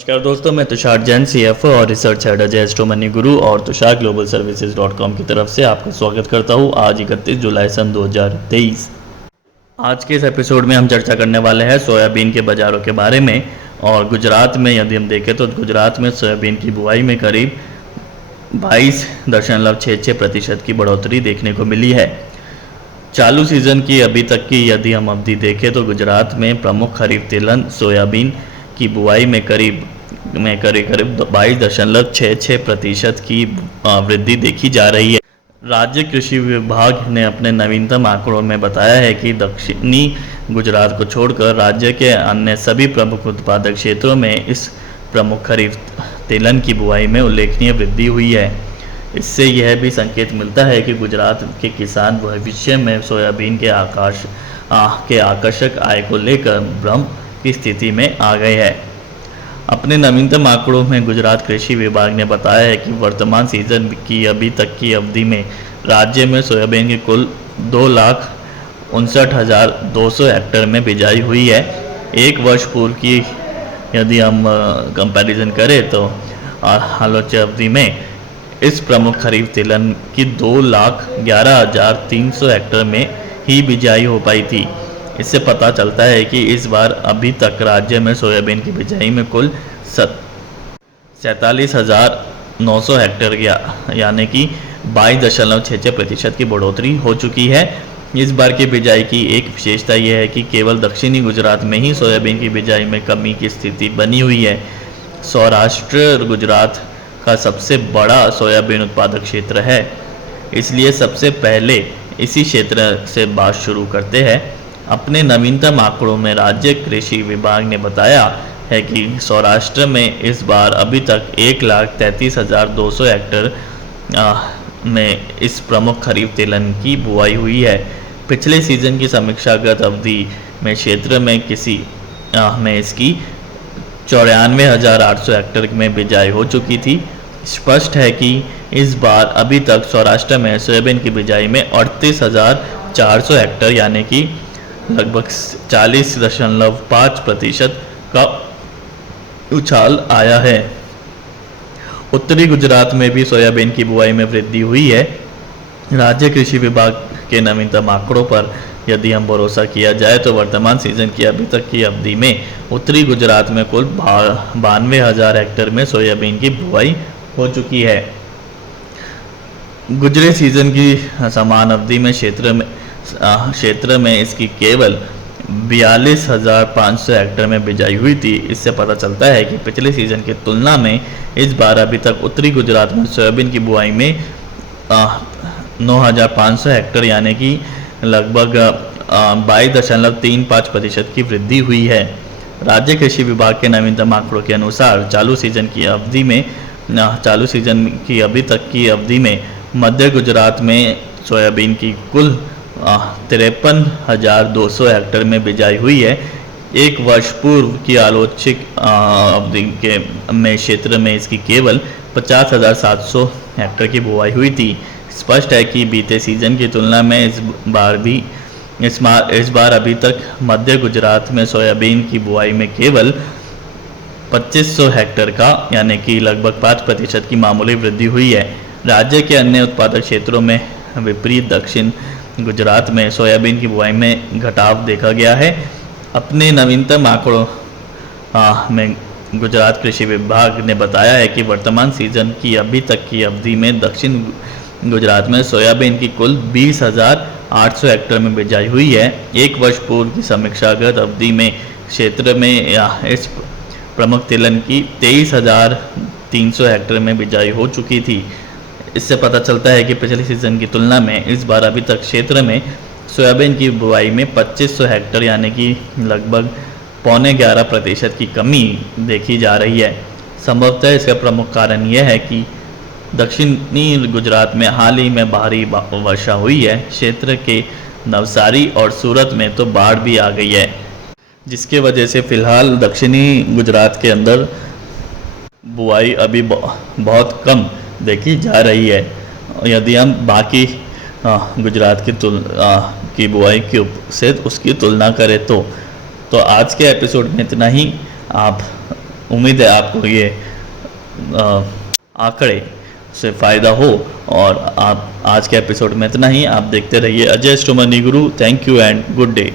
नमस्कार दोस्तों, मैं तुषार जैन CFO और research head Ajay astro money गुरु और तुषार ग्लोबल सर्विसेज.com की तरफ से आपका स्वागत करता हूँ। आज 31 जुलाई सन 2023। आज के इस एपिसोड में हम चर्चा करने वाले हैं सोयाबीन के बाज़ारों के बारे में। और गुजरात में यदि हम देखें तो गुजरात में सोयाबीन की बुआई में करीब 22.66% की बढ़ोतरी देखने को मिली है। चालू सीज़न की अभी तक की यदि हम अवधि देखें तो गुजरात में प्रमुख खरीफ तिलहन सोयाबीन की बुआई में करीब 22.66% की वृद्धि देखी जा रही है। राज्य कृषि विभाग ने अपने नवीनतम आंकड़ों में बताया है कि दक्षिणी गुजरात को छोड़कर राज्य के अन्य सभी प्रमुख उत्पादक क्षेत्रों में इस प्रमुख खरीफ तिलहन की बुआई में उल्लेखनीय वृद्धि हुई है। इससे यह भी संकेत मिलता है कि गुजरात के किसान भविष्य में सोयाबीन के आकर्षक आय को लेकर भ्रम की स्थिति में आ गए हैं। अपने नवीनतम आंकड़ों में गुजरात कृषि विभाग ने बताया है कि वर्तमान सीजन की अभी तक की अवधि में राज्य में सोयाबीन की कुल 2,59,200 हेक्टेयर में बिजाई हुई है। एक वर्ष पूर्व की यदि हम कंपैरिजन करें तो हालोच अवधि में इस प्रमुख खरीफ तिलहन की 2,11,300 हेक्टेयर में ही बिजाई हो पाई थी। इससे पता चलता है कि इस बार अभी तक राज्य में सोयाबीन की बिजाई में कुल 47,900 हेक्टेयर यानी कि 22.66% की बढ़ोतरी हो चुकी है। इस बार की बिजाई की एक विशेषता यह है कि केवल दक्षिणी गुजरात में ही सोयाबीन की बिजाई में कमी की स्थिति बनी हुई है। सौराष्ट्र गुजरात का सबसे बड़ा सोयाबीन उत्पादक क्षेत्र है, इसलिए सबसे पहले इसी क्षेत्र से बात शुरू करते हैं। अपने नवीनतम आंकड़ों में राज्य कृषि विभाग ने बताया है कि सौराष्ट्र में इस बार अभी तक 1,33,200 हेक्टेयर में इस प्रमुख खरीफ तिलहन की बुआई हुई है। पिछले सीजन की समीक्षागत अवधि में क्षेत्र में इसकी 94,800 हेक्टेयर में बिजाई हो चुकी थी। स्पष्ट है कि इस बार अभी तक सौराष्ट्र में सोयाबीन की बिजाई में 38,400 हेक्टेयर यानी कि लगभग 40.5% का उछाल आया है। उत्तरी गुजरात में भी सोयाबीन की बुआई में वृद्धि हुई है। राज्य कृषि विभाग के नवीनतम आंकड़ों पर यदि हम भरोसा किया जाए तो वर्तमान सीजन की अभी तक की अवधि में उत्तरी गुजरात में कुल 92,000 हेक्टेयर में सोयाबीन की बुआई हो चुकी है। गुजरे सीजन की समान अवधि में क्षेत्र में इसकी केवल 42,500 हेक्टेयर में बिजाई हुई थी। इससे पता चलता है कि पिछले सीजन की तुलना में इस बार अभी तक उत्तरी गुजरात में सोयाबीन की बुआई में 9,500 हेक्टेयर यानी कि लगभग 22.35% की वृद्धि हुई है। राज्य कृषि विभाग के नवीनतम आंकड़ों के अनुसार चालू सीजन की अभी तक की अवधि में मध्य गुजरात में सोयाबीन की कुल 53,200 हेक्टेयर में बिजाई हुई है। एक वर्ष पूर्व की आलोचित अवधि में क्षेत्र में इसकी केवल 50,700 हेक्टेयर की बुआई हुई थी। स्पष्ट है कि बीते सीजन की तुलना में इस बार अभी तक मध्य गुजरात में सोयाबीन की बुआई में केवल 2500 हेक्टेयर का यानी कि लगभग 5% की मामूली वृद्धि हुई है। राज्य के अन्य उत्पादक क्षेत्रों में विपरीत दक्षिण गुजरात में सोयाबीन की बुआई में घटाव देखा गया है। अपने नवीनतम आंकड़ों में गुजरात कृषि विभाग ने बताया है कि वर्तमान सीजन की अभी तक की अवधि में दक्षिण गुजरात में सोयाबीन की कुल 20,800 हेक्टेयर में बिजाई हुई है। एक वर्ष पूर्व की समीक्षागत अवधि में क्षेत्र में इस प्रमुख तिलहन की 23,300 हेक्टेयर में बिजाई हो चुकी थी। इससे पता चलता है कि पिछले सीजन की तुलना में इस बार अभी तक क्षेत्र में सोयाबीन की बुआई में 2500 हेक्टेयर यानी कि लगभग 11.25% की कमी देखी जा रही है। संभवतः इसका प्रमुख कारण यह है कि दक्षिणी गुजरात में हाल ही में भारी वर्षा हुई है। क्षेत्र के नवसारी और सूरत में तो बाढ़ भी आ गई है, जिसके वजह से फिलहाल दक्षिणी गुजरात के अंदर बुआई अभी बहुत कम देखी जा रही है। यदि हम बाकी गुजरात की बुआई से उसकी तुलना करें तो आज के एपिसोड में इतना ही। आप उम्मीद है आपको ये आंकड़े से फ़ायदा हो। और आप आज के एपिसोड में इतना ही। आप देखते रहिए अजय स्टोमर निगुरु। Thank you and good day.